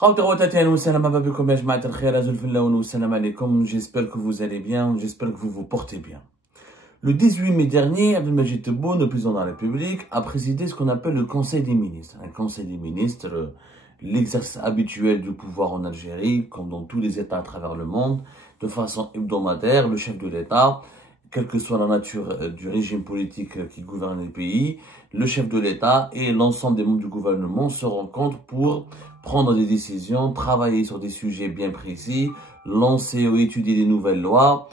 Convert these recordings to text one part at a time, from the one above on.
J'espère que vous allez bien, j'espère que vous vous portez bien. Le 18 mai dernier, Abdelmadjid Tebboune, le président de la République, a présidé ce qu'on appelle le Conseil des ministres. Un Conseil des ministres, l'exercice habituel du pouvoir en Algérie, comme dans tous les États à travers le monde, de façon hebdomadaire, le chef de l'État, quelle que soit la nature du régime politique qui gouverne le pays, le chef de l'État et l'ensemble des membres du gouvernement se rencontrent pour prendre des décisions, travailler sur des sujets bien précis, lancer ou étudier des nouvelles lois,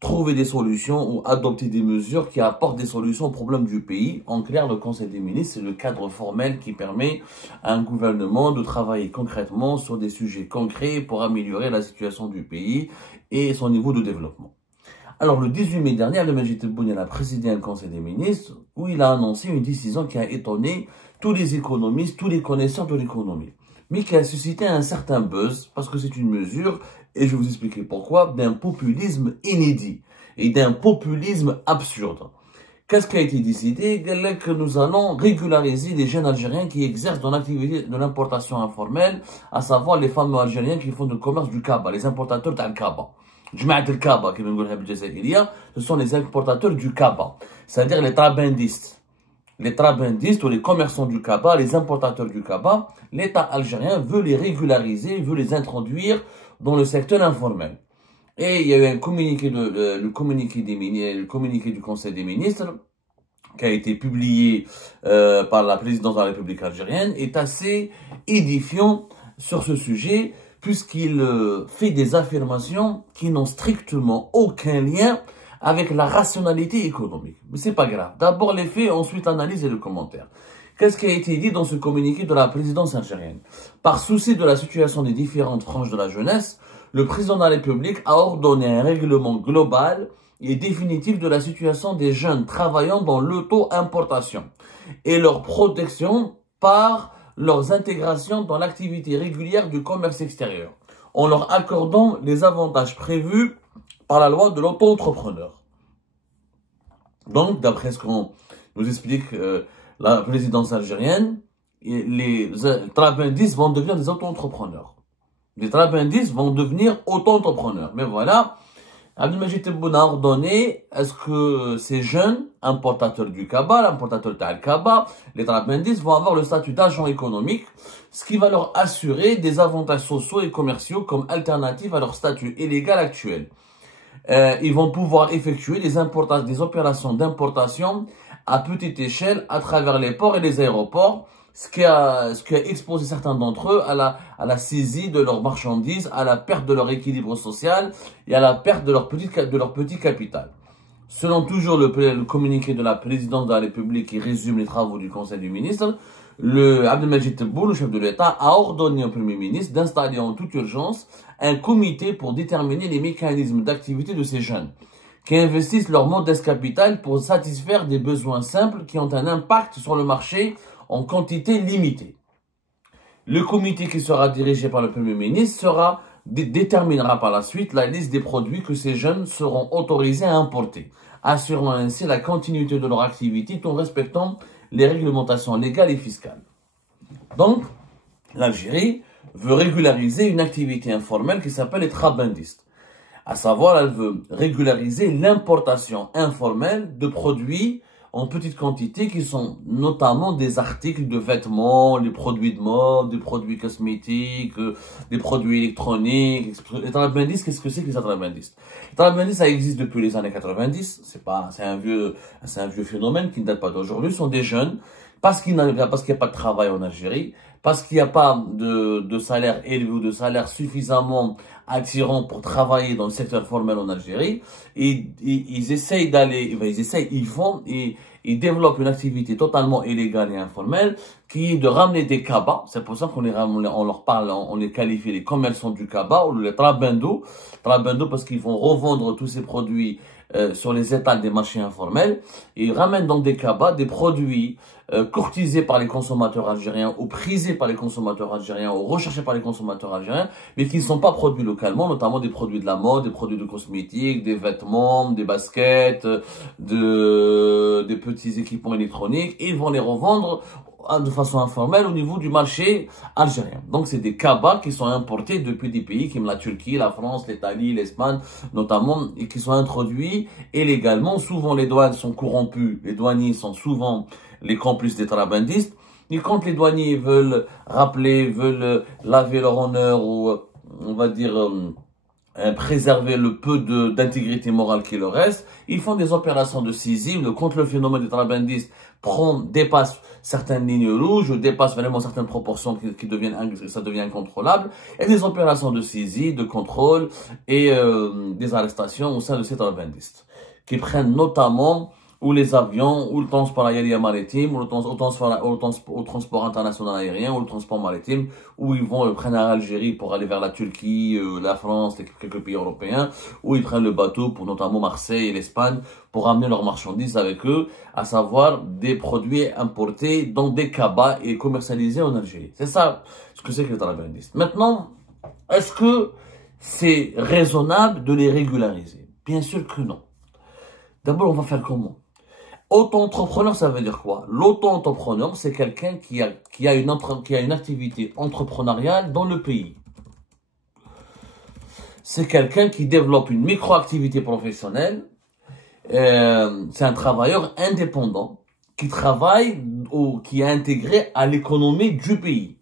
trouver des solutions ou adopter des mesures qui apportent des solutions aux problèmes du pays. En clair, le Conseil des ministres, c'est le cadre formel qui permet à un gouvernement de travailler concrètement sur des sujets concrets pour améliorer la situation du pays et son niveau de développement. Alors, le 18 mai dernier, Abdelmadjid Tebboune a présidé un Conseil des ministres où il a annoncé une décision qui a étonné tous les économistes, tous les connaisseurs de l'économie, mais qui a suscité un certain buzz parce que c'est une mesure, et je vais vous expliquer pourquoi, d'un populisme inédit et d'un populisme absurde. Qu'est-ce qui a été décidé? Que nous allons régulariser les jeunes Algériens qui exercent dans l'activité de l'importation informelle, à savoir les fameux Algériens qui font du commerce du Kaba, les importateurs d'Al-Kaba. Ce sont les importateurs du Kaba, c'est-à-dire les trabendistes. Les trabendistes ou les commerçants du Kaba, les importateurs du Kaba, l'État algérien veut les régulariser, veut les introduire dans le secteur informel. Et il y a eu un communiqué, le communiqué du Conseil des ministres qui a été publié par la présidence de la République algérienne, est assez édifiant sur ce sujet puisqu'il fait des affirmations qui n'ont strictement aucun lien avec la rationalité économique. Mais c'est pas grave. D'abord les faits, ensuite l'analyse et le commentaire. Qu'est-ce qui a été dit dans ce communiqué de la présidence algérienne? Par souci de la situation des différentes franges de la jeunesse, le président de la République a ordonné un règlement global et définitif de la situation des jeunes travaillant dans l'auto-importation et leur protection par leurs intégrations dans l'activité régulière du commerce extérieur, en leur accordant les avantages prévus par la loi de l'auto-entrepreneur. Donc, d'après ce qu'on nous explique la présidence algérienne, les trabendistes vont devenir des auto-entrepreneurs. Les trabendistes vont devenir auto-entrepreneurs. Mais voilà, Abdelmadjid Tebboune a ordonné à ce que ces jeunes importateurs du Kaba, l'importateur d'Al-Kaba, les trabendistes vont avoir le statut d'agent économique, ce qui va leur assurer des avantages sociaux et commerciaux comme alternative à leur statut illégal actuel. Ils vont pouvoir effectuer des opérations d'importation à petite échelle à travers les ports et les aéroports, ce qui a exposé certains d'entre eux à la saisie de leurs marchandises, à la perte de leur équilibre social et à la perte de leur petit capital. Selon toujours le communiqué de la présidence de la République qui résume les travaux du Conseil des ministres, Abdelmadjid Tebboune, le chef de l'État, a ordonné au Premier ministre d'installer en toute urgence un comité pour déterminer les mécanismes d'activité de ces jeunes, qui investissent leur modeste capital pour satisfaire des besoins simples qui ont un impact sur le marché en quantité limitée. Le comité qui sera dirigé par le Premier ministre déterminera par la suite la liste des produits que ces jeunes seront autorisés à importer, assurant ainsi la continuité de leur activité tout en respectant les réglementations légales et fiscales. Donc, l'Algérie veut régulariser une activité informelle qui s'appelle les trabendistes. À savoir, elle veut régulariser l'importation informelle de produits en petite quantité qui sont notamment des articles de vêtements, les produits de mode, des produits cosmétiques, des produits électroniques. Les trabendistes, qu'est-ce que c'est que les trabendistes? Les trabendistes, ça existe depuis les années 90. C'est un vieux phénomène qui ne date pas d'aujourd'hui. Ce sont des jeunes parce qu'il n'y a pas de travail en Algérie, parce qu'il n'y a pas de salaire élevé ou de salaire suffisamment attirant pour travailler dans le secteur formel en Algérie, et ils essayent ils développent une activité totalement illégale et informelle, qui est de ramener des cabas. C'est pour ça qu'on leur parle, on les qualifie les commerçants du Kaba, ou les trabendos parce qu'ils vont revendre tous ces produits sur les étals des marchés informels. Et ils ramènent donc des cabas, des produits courtisés par les consommateurs algériens ou prisés par les consommateurs algériens ou recherchés par les consommateurs algériens, mais qui ne sont pas produits localement, notamment des produits de la mode, des produits de cosmétiques, des vêtements, des baskets, des petits équipements électroniques, et ils vont les revendre de façon informelle au niveau du marché algérien. Donc c'est des cabas qui sont importés depuis des pays comme la Turquie, la France, l'Italie, l'Espagne notamment, et qui sont introduits illégalement. Souvent les douanes sont corrompues, les douaniers sont souvent les complices des trabandistes. Et quand les douaniers veulent rappeler, veulent laver leur honneur ou on va dire préserver le peu d'intégrité morale qui leur reste, ils font des opérations de saisie. Quand le phénomène des trabandistes dépasse certaines lignes rouges, dépasse vraiment certaines proportions ça devient incontrôlable, il y a des opérations de saisie, de contrôle et des arrestations au sein de ces trabandistes qui prennent notamment ou les avions, ou le transport aérien maritime, ou le transport international aérien, ou le transport maritime, où ils vont prendre Algérie pour aller vers la Turquie, la France, quelques pays européens, où ils prennent le bateau pour notamment Marseille et l'Espagne, pour amener leurs marchandises avec eux, à savoir des produits importés dans des cabas et commercialisés en Algérie. C'est ça ce que c'est que les trabandistes. Maintenant, est-ce que c'est raisonnable de les régulariser? Bien sûr que non. D'abord, on va faire comment? Auto-entrepreneur, ça veut dire quoi? L'auto-entrepreneur, c'est quelqu'un qui a une activité entrepreneuriale dans le pays. C'est quelqu'un qui développe une micro-activité professionnelle. C'est un travailleur indépendant qui travaille ou qui est intégré à l'économie du pays.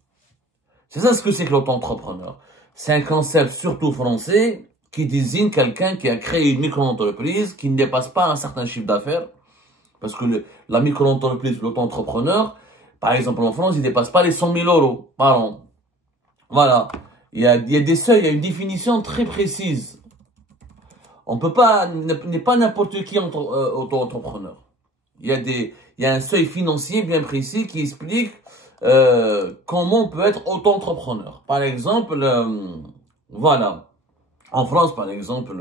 C'est ça ce que c'est que l'auto-entrepreneur. C'est un concept surtout français qui désigne quelqu'un qui a créé une micro-entreprise qui ne dépasse pas un certain chiffre d'affaires. Parce que la micro-entreprise, l'auto-entrepreneur, par exemple en France, il ne dépasse pas les 100 000 euros par an. Voilà. Il y a des seuils, il y a une définition très précise. On peut pas, n'est pas n'importe qui auto-entrepreneur. Il y a un seuil financier bien précis qui explique comment on peut être auto-entrepreneur. Par exemple, voilà. En France, par exemple,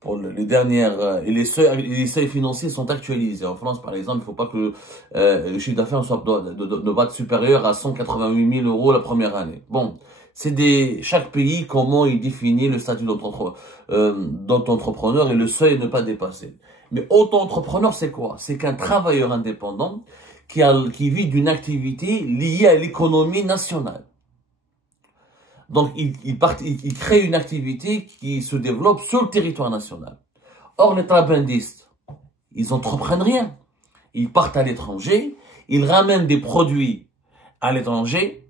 pour les dernières, les seuils financiers sont actualisés. En France, par exemple, il ne faut pas que le chiffre d'affaires ne batte supérieur à 188 000 euros la première année. Bon, c'est chaque pays, comment il définit le statut d'auto-entrepreneur et le seuil ne pas dépasser. Mais auto-entrepreneur, c'est quoi? C'est qu'un travailleur indépendant qui vit d'une activité liée à l'économie nationale. Donc, il crée une activité qui se développe sur le territoire national. Or, les trabandistes, ils n'entreprennent rien. Ils partent à l'étranger, ils ramènent des produits à l'étranger,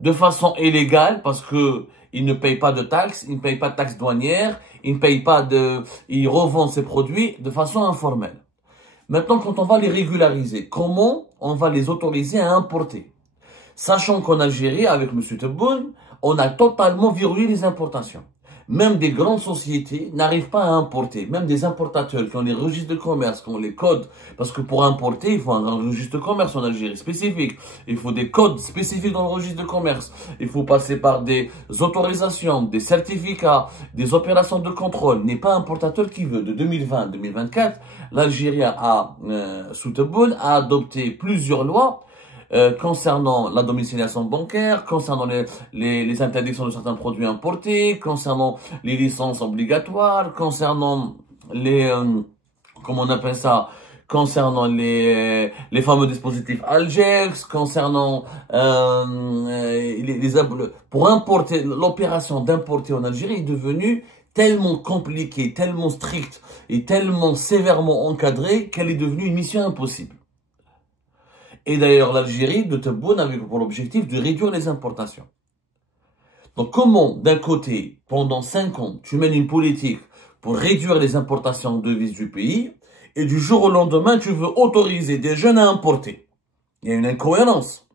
de façon illégale, parce que ils ne payent pas de taxes, ils ne payent pas de taxes douanières, ils revendent ces produits de façon informelle. Maintenant, quand on va les régulariser, comment on va les autoriser à importer? Sachant qu'en Algérie, avec M. Tebboune, on a totalement verrouillé les importations. Même des grandes sociétés n'arrivent pas à importer. Même des importateurs qui ont les registres de commerce, qui ont les codes. Parce que pour importer, il faut un registre de commerce en Algérie spécifique. Il faut des codes spécifiques dans le registre de commerce. Il faut passer par des autorisations, des certificats, des opérations de contrôle. N'est pas importateur qui veut. De 2020 à 2024, l'Algérie sous Tebboune, a adopté plusieurs lois concernant la domiciliation bancaire, concernant les interdictions de certains produits importés, concernant les licences obligatoires, concernant comment on appelle ça, concernant les fameux dispositifs Algex, concernant pour importer, l'opération d'importer en Algérie est devenue tellement compliquée, tellement stricte et tellement sévèrement encadrée qu'elle est devenue une mission impossible. Et d'ailleurs, l'Algérie de Tebboune avait pour objectif de réduire les importations. Donc, comment, d'un côté, pendant 5 ans, tu mènes une politique pour réduire les importations de devises du pays, et du jour au lendemain, tu veux autoriser des jeunes à importer? Il y a une incohérence.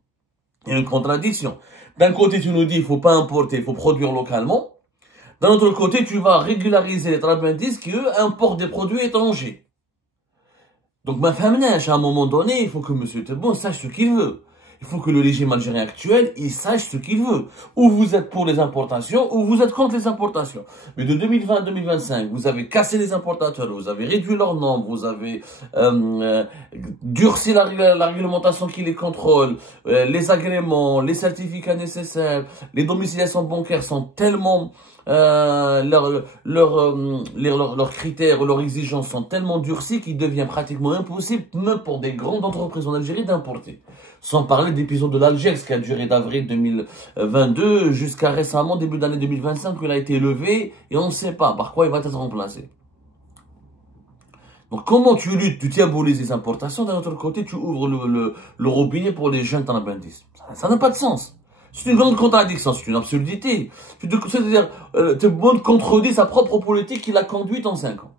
Il y a une contradiction. D'un côté, tu nous dis, il faut pas importer, il faut produire localement. D'un autre côté, tu vas régulariser les trabandistes qui, eux, importent des produits étrangers. Donc, ma femme, à un moment donné, il faut que M. Tebboune sache ce qu'il veut. Il faut que le régime algérien actuel, il sache ce qu'il veut. Ou vous êtes pour les importations, ou vous êtes contre les importations. Mais de 2020 à 2025, vous avez cassé les importateurs, vous avez réduit leur nombre, vous avez durci la réglementation qui les contrôle, les agréments, les certificats nécessaires, les domiciliations bancaires sont tellement leurs critères, leurs exigences sont tellement durcies qu'il devient pratiquement impossible, même pour des grandes entreprises en Algérie, d'importer. Sans parler de l'épisode de l'Algex qui a duré d'avril 2022 jusqu'à récemment, début d'année 2025, où il a été levé et on ne sait pas par quoi il va être remplacé. Donc comment tu luttes, tu diabolises les importations, d'un autre côté tu ouvres le robinet pour les jeunes trabandistes. Ça n'a pas de sens. C'est une grande contradiction, c'est une absurdité. C'est-à-dire, tout le monde contredit sa propre politique qu'il a conduite en 5 ans.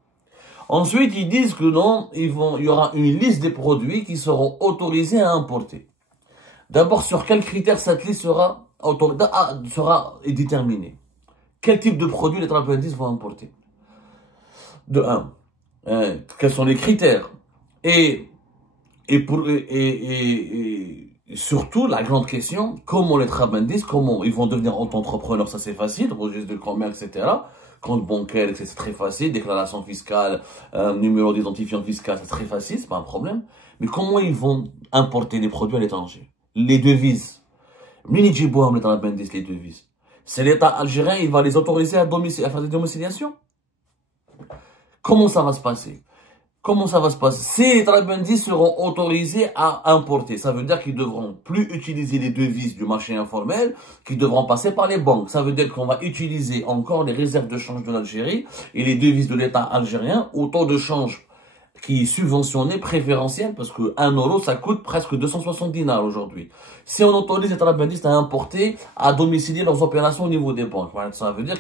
Ensuite, ils disent que non, il y aura une liste des produits qui seront autorisés à importer. D'abord, sur quels critères cette liste sera déterminée? Quel type de produits les trabandistes vont importer? De 1. Quels sont les critères? Et surtout, la grande question, comment les trabandistes, comment ils vont devenir auto-entrepreneurs? Ça c'est facile, registre de commerce, etc. Compte bancaire, etc. C'est très facile, déclaration fiscale, numéro d'identifiant fiscal, c'est très facile, c'est pas un problème. Mais comment ils vont importer les produits à l'étranger? Les devises. Les devises. C'est l'État algérien, il va les autoriser à faire des domiciliations? Comment ça va se passer? Comment ça va se passer? Ces trabandistes seront autorisés à importer. Ça veut dire qu'ils devront plus utiliser les devises du marché informel, qu'ils devront passer par les banques. Ça veut dire qu'on va utiliser encore les réserves de change de l'Algérie et les devises de l'État algérien au taux de change qui est subventionné, préférentiel, parce que 1 euro, ça coûte presque 260 dinars aujourd'hui. Si on autorise les trabandistes à importer, à domicilier leurs opérations au niveau des banques, ça veut dire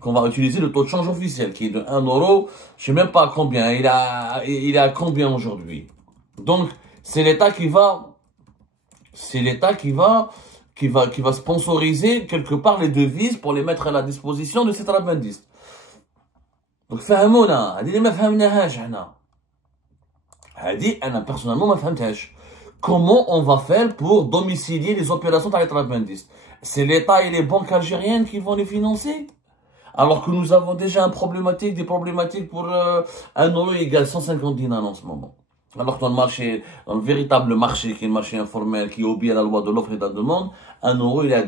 qu'on va utiliser le taux de change officiel, qui est de 1 euro, je sais même pas combien, il est à combien aujourd'hui. Donc, c'est l'État qui va sponsoriser quelque part les devises pour les mettre à la disposition de ces trabandistes. Donc, فهمونا هذه اللي ما فهمناهاش احنا. Personnellement, ma femme comment on va faire pour domicilier les opérations dans les trabandistes? C'est l'État et les banques algériennes qui vont les financer? Alors que nous avons déjà des problématiques pour 1 euro égale 150 dinars en ce moment. Alors que dans le véritable marché, qui est le marché informel, qui obéit à la loi de l'offre et de la demande, 1 euro, il est à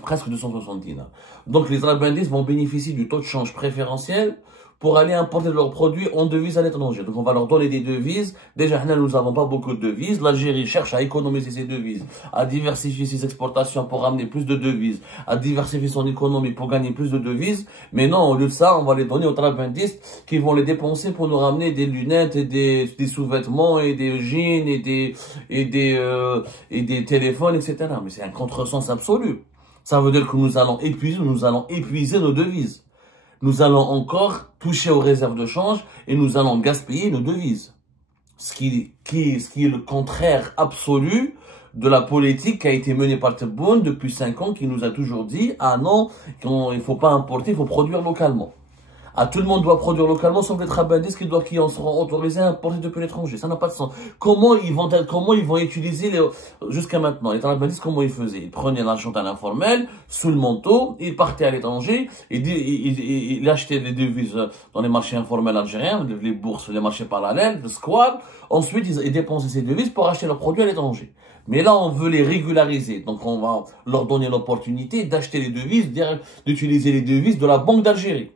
presque 260 dinars. Donc les trabandistes vont bénéficier du taux de change préférentiel pour aller importer leurs produits en devises à l'étranger. Donc on va leur donner des devises. Déjà, nous n'avons pas beaucoup de devises. L'Algérie cherche à économiser ses devises, à diversifier ses exportations pour ramener plus de devises, à diversifier son économie pour gagner plus de devises. Mais non, au lieu de ça, on va les donner aux trabandistes qui vont les dépenser pour nous ramener des lunettes et des sous-vêtements et des jeans et des téléphones, etc. Mais c'est un contresens absolu. Ça veut dire que nous allons épuiser nos devises. Nous allons encore toucher aux réserves de change et nous allons gaspiller nos devises. Ce qui est le contraire absolu de la politique qui a été menée par Tebboune depuis 5 ans, qui nous a toujours dit « Ah non, il ne faut pas importer, il faut produire localement ». Ah, tout le monde doit produire localement, sauf les trabandistes qui en seront autorisés à importer depuis l'étranger. Ça n'a pas de sens. Comment ils vont utiliser jusqu'à maintenant? Les trabandistes, comment ils faisaient? Ils prenaient l'argent à l'informel, sous le manteau, ils partaient à l'étranger, ils achetaient les devises dans les marchés informels algériens, les bourses, les marchés parallèles, le squad. Ensuite, ils dépensaient ces devises pour acheter leurs produits à l'étranger. Mais là, on veut les régulariser. Donc, on va leur donner l'opportunité d'acheter les devises, d'utiliser les devises de la Banque d'Algérie.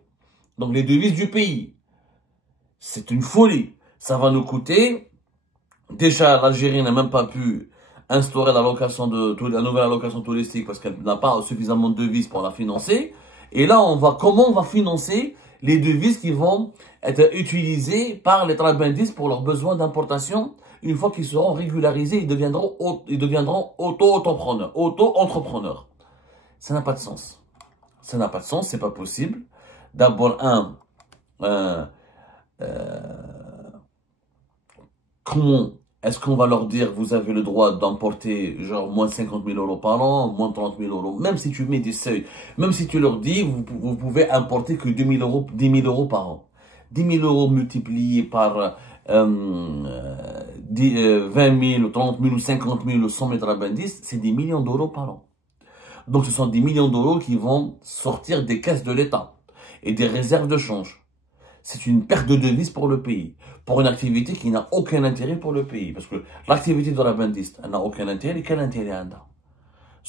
Donc les devises du pays. C'est une folie. Ça va nous coûter. Déjà, l'Algérie n'a même pas pu instaurer la nouvelle allocation touristique parce qu'elle n'a pas suffisamment de devises pour la financer. Et là, comment on va financer les devises qui vont être utilisées par les trabandistes pour leurs besoins d'importation? Une fois qu'ils seront régularisés, ils deviendront auto-entrepreneurs. Ça n'a pas de sens. Ça n'a pas de sens, c'est pas possible. D'abord, comment est-ce qu'on va leur dire vous avez le droit d'emporter genre moins 50 000 euros par an, moins 30 000 euros, même si tu mets des seuils, même si tu leur dis vous pouvez importer que 10 000 euros par an. 10 000 euros multipliés par 20 000, 30 000, 50 000 ou 100 000 trabandistes, c'est des millions d'euros par an. Donc ce sont des millions d'euros qui vont sortir des caisses de l'État et des réserves de change. C'est une perte de devises pour le pays, pour une activité qui n'a aucun intérêt pour le pays. Parce que l'activité de trabandiste n'a aucun intérêt, et quel intérêt elle a?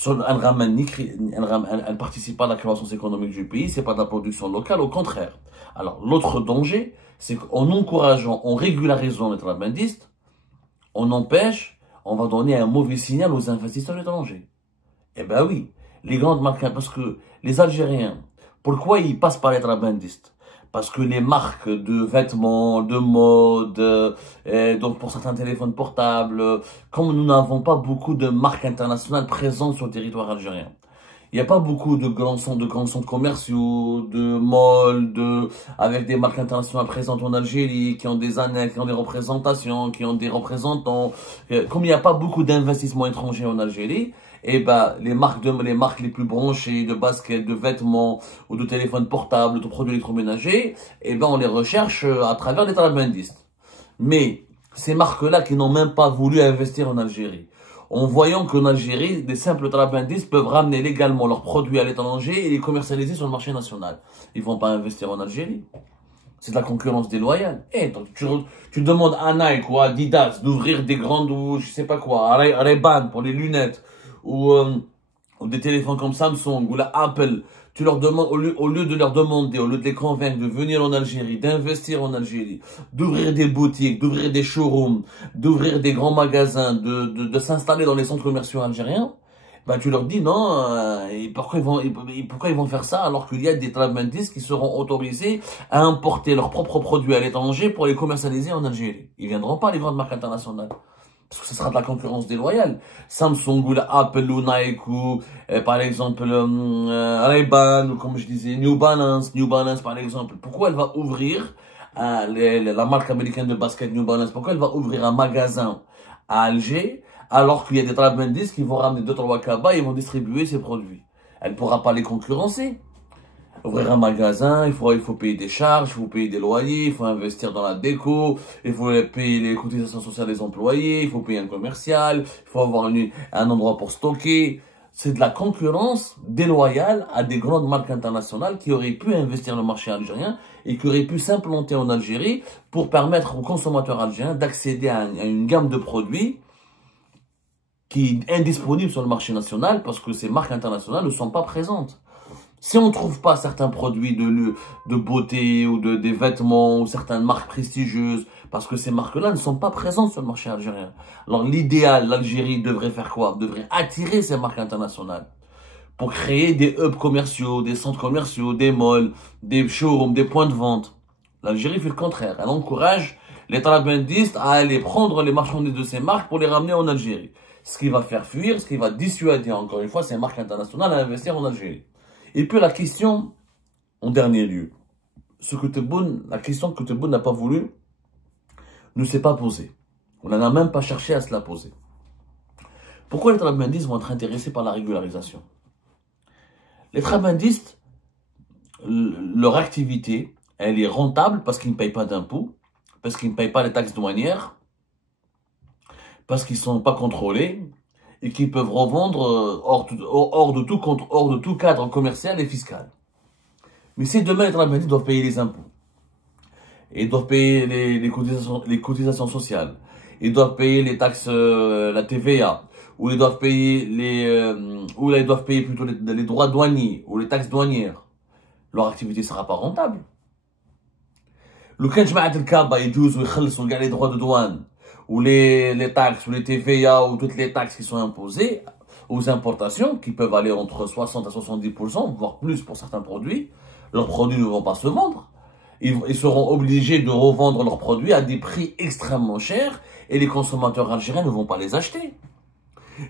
Elle ne participe pas à la croissance économique du pays, c'est pas de la production locale, au contraire. Alors, l'autre danger, c'est qu'en encourageant, en régularisant les trabendistes, on empêche, on va donner un mauvais signal aux investisseurs étrangers. Eh ben oui, les grandes marques, parce que les Algériens, pourquoi ils passent par les trabendistes? Parce que les marques de vêtements, de mode, donc pour certains téléphones portables, comme nous n'avons pas beaucoup de marques internationales présentes sur le territoire algérien, il n'y a pas beaucoup de grands centres commerciaux, de malls, avec des marques internationales présentes en Algérie, qui ont des annexes, qui ont des représentations, qui ont des représentants. Comme il n'y a pas beaucoup d'investissements étrangers en Algérie, et ben, les marques les plus branchées de basket, de vêtements, ou de téléphones portables, de produits électroménagers, et ben, on les recherche à travers les trabendistes. Mais, ces marques-là qui n'ont même pas voulu investir en Algérie, en voyant qu'en Algérie, des simples trabendistes peuvent ramener légalement leurs produits à l'étranger et les commercialiser sur le marché national. Ils vont pas investir en Algérie. C'est de la concurrence déloyale. Et donc, tu demandes à Nike ou à Adidas d'ouvrir des grandes, ou je sais pas quoi, à Ray-Ban pour les lunettes, ou des téléphones comme Samsung ou la Apple. Tu leur demandes, au lieu de leur demander, au lieu de les convaincre de venir en Algérie, d'investir en Algérie, d'ouvrir des boutiques, d'ouvrir des showrooms, d'ouvrir des grands magasins, de s'installer dans les centres commerciaux algériens, ben tu leur dis non, pourquoi ils vont faire ça alors qu'il y a des trabendistes qui seront autorisés à importer leurs propres produits à l'étranger pour les commercialiser en Algérie. Ils viendront pas, les grandes marques internationales. Parce que ce sera de la concurrence déloyale. Samsung ou la Apple ou Nike ou par exemple Ray-Ban ou comme je disais New Balance par exemple. Pourquoi elle va ouvrir la marque américaine de basket New Balance, pourquoi elle va ouvrir un magasin à Alger alors qu'il y a des trabendistes qui vont ramener 2-3 cabas et ils vont distribuer ces produits? Elle ne pourra pas les concurrencer. Ouvrir un magasin, il faut payer des charges, il faut payer des loyers, il faut investir dans la déco, il faut payer les cotisations sociales des employés, il faut payer un commercial, il faut avoir un endroit pour stocker. C'est de la concurrence déloyale à des grandes marques internationales qui auraient pu investir dans le marché algérien et qui auraient pu s'implanter en Algérie pour permettre aux consommateurs algériens d'accéder à une gamme de produits qui est indisponible sur le marché national parce que ces marques internationales ne sont pas présentes. Si on ne trouve pas certains produits de beauté ou des vêtements ou certaines marques prestigieuses, parce que ces marques-là ne sont pas présentes sur le marché algérien. Alors l'idéal, l'Algérie devrait faire quoi? Devrait attirer ces marques internationales pour créer des hubs commerciaux, des centres commerciaux, des malls, des showrooms, des points de vente. L'Algérie fait le contraire. Elle encourage les trabendistes à aller prendre les marchandises de ces marques pour les ramener en Algérie. Ce qui va faire fuir, ce qui va dissuader encore une fois ces marques internationales à investir en Algérie. Et puis la question, en dernier lieu, la question que Tebboune n'a pas voulu, ne s'est pas posée. On n'en a même pas cherché à se la poser. Pourquoi les trabendistes vont être intéressés par la régularisation? Les trabendistes, leur activité, elle est rentable parce qu'ils ne payent pas d'impôts, parce qu'ils ne payent pas les taxes douanières, parce qu'ils ne sont pas contrôlés, et qui peuvent revendre hors de tout cadre commercial et fiscal. Mais si demain les trabendistes doivent payer les impôts, et doivent payer les cotisations sociales, ils doivent payer les taxes, la TVA, ou ils doivent payer ils doivent payer plutôt les droits douaniers, ou les taxes douanières, leur activité ne sera pas rentable. Le Kenjma'at al-Kaba, ils disent, les droits de douane, ou les taxes, ou les TVA, ou toutes les taxes qui sont imposées aux importations, qui peuvent aller entre 60 à 70%, voire plus pour certains produits, leurs produits ne vont pas se vendre. Ils seront obligés de revendre leurs produits à des prix extrêmement chers, et les consommateurs algériens ne vont pas les acheter.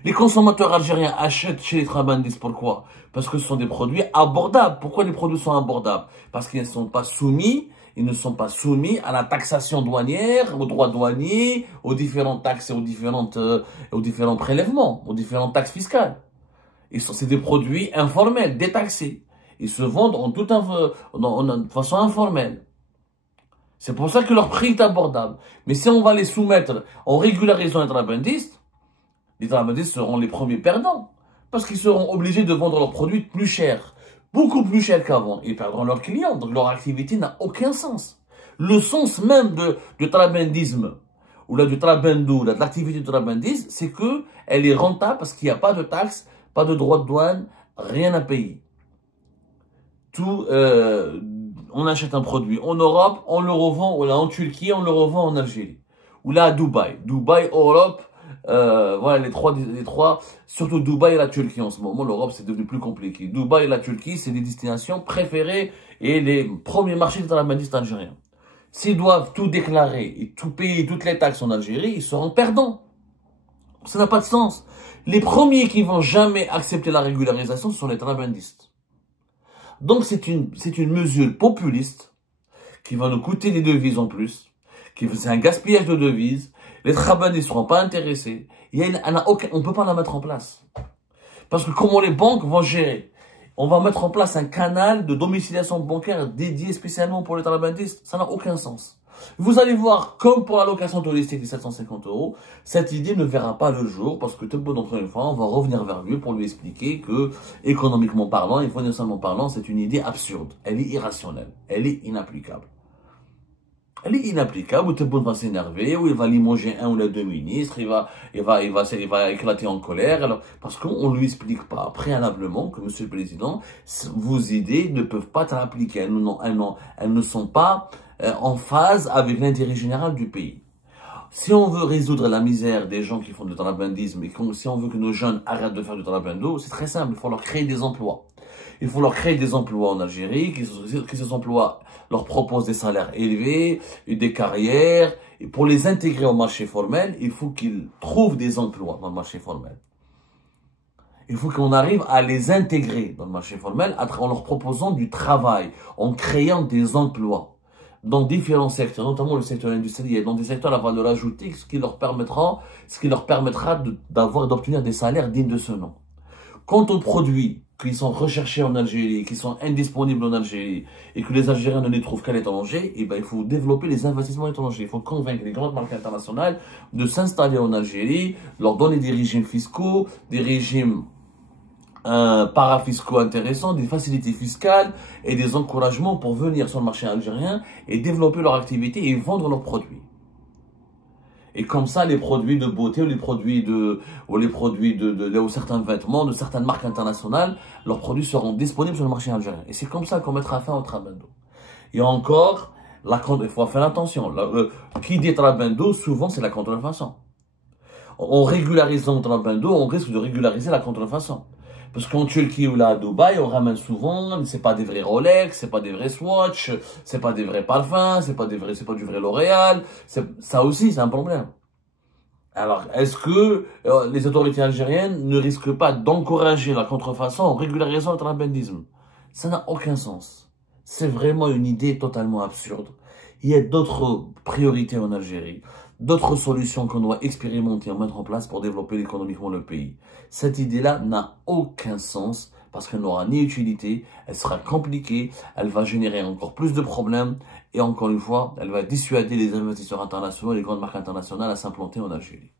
Les consommateurs algériens achètent chez les trabendistes, pourquoi? Parce que ce sont des produits abordables. Pourquoi les produits sont abordables? Parce qu'ils ne sont pas soumis à la taxation douanière, aux droits douaniers, aux différentes taxes et aux différents prélèvements, aux différentes taxes fiscales. C'est des produits informels, détaxés. Ils se vendent de façon informelle. C'est pour ça que leur prix est abordable. Mais si on va les soumettre en régularisant les trabendistes seront les premiers perdants. Parce qu'ils seront obligés de vendre leurs produits plus chers. Beaucoup plus cher qu'avant. Ils perdront leurs clients. Donc leur activité n'a aucun sens. Le sens même du trabendisme, ou là du trabendou, de l'activité du trabendisme, c'est que elle est rentable parce qu'il n'y a pas de taxes, pas de droits de douane, rien à payer. Tout, on achète un produit en Europe, on le revend, ou là en Turquie, on le revend en Algérie. Ou là à Dubaï. Dubaï, Europe, voilà les trois, surtout Dubaï et la Turquie en ce moment. L'Europe, c'est devenu plus compliqué. Dubaï et la Turquie, c'est les destinations préférées et les premiers marchés des trabandistes algériens. S'ils doivent tout déclarer et tout payer toutes les taxes en Algérie, ils seront perdants. Ça n'a pas de sens. Les premiers qui vont jamais accepter la régularisation, ce sont les trabandistes. Donc c'est une mesure populiste qui va nous coûter des devises en plus, c'est un gaspillage de devises. Les trabandistes ne seront pas intéressés. On ne peut pas la mettre en place. Parce que comment les banques vont gérer? On va mettre en place un canal de domiciliation bancaire dédié spécialement pour les trabandistes. Ça n'a aucun sens. Vous allez voir, comme pour la location touristique des 750 €, cette idée ne verra pas le jour parce que tout le monde, encore une fois, on va revenir vers lui pour lui expliquer que, économiquement parlant et financièrement parlant, c'est une idée absurde. Elle est irrationnelle. Elle est inapplicable. Elle est inapplicable, où tout le monde va s'énerver, où il va limoger un ou les deux ministres, il va éclater en colère, alors, parce qu'on ne lui explique pas préalablement que, Monsieur le Président, vos idées ne peuvent pas être appliquées. Elles ne sont pas en phase avec l'intérêt général du pays. Si on veut résoudre la misère des gens qui font du trabandisme et si on veut que nos jeunes arrêtent de faire du trabando, c'est très simple, il faut leur créer des emplois. Il faut leur créer des emplois en Algérie, que ces emplois leur proposent des salaires élevés, et des carrières. Et pour les intégrer au marché formel, il faut qu'ils trouvent des emplois dans le marché formel. Il faut qu'on arrive à les intégrer dans le marché formel en leur proposant du travail, en créant des emplois dans différents secteurs, notamment le secteur industriel, dans des secteurs à valeur ajoutée, ce qui leur permettra d'obtenir des salaires dignes de ce nom. Quant aux produits qui sont recherchés en Algérie, qui sont indisponibles en Algérie, et que les Algériens ne les trouvent qu'à l'étranger, eh ben, il faut développer les investissements étrangers. Il faut convaincre les grandes marques internationales de s'installer en Algérie, leur donner des régimes fiscaux, des régimes parafiscaux intéressants, des facilités fiscales et des encouragements pour venir sur le marché algérien et développer leur activité et vendre leurs produits. Et comme ça, les produits de beauté ou certains vêtements de certaines marques internationales, leurs produits seront disponibles sur le marché algérien. Et c'est comme ça qu'on mettra fin au trabando. Et encore, il faut faire attention. Qui dit trabando, souvent c'est la contrefaçon. En régularisant le trabando, on risque de régulariser la contrefaçon. Parce qu'en Turquie ou là à Dubaï, on ramène souvent, c'est pas des vrais Rolex, c'est pas des vrais Swatch, c'est pas des vrais parfums, c'est pas du vrai L'Oréal. Ça aussi, c'est un problème. Alors, est-ce que les autorités algériennes ne risquent pas d'encourager la contrefaçon en régularisant le trabandisme? Ça n'a aucun sens. C'est vraiment une idée totalement absurde. Il y a d'autres priorités en Algérie, d'autres solutions qu'on doit expérimenter et mettre en place pour développer économiquement le pays. Cette idée-là n'a aucun sens parce qu'elle n'aura ni utilité, elle sera compliquée, elle va générer encore plus de problèmes et encore une fois, elle va dissuader les investisseurs internationaux et les grandes marques internationales à s'implanter en Algérie.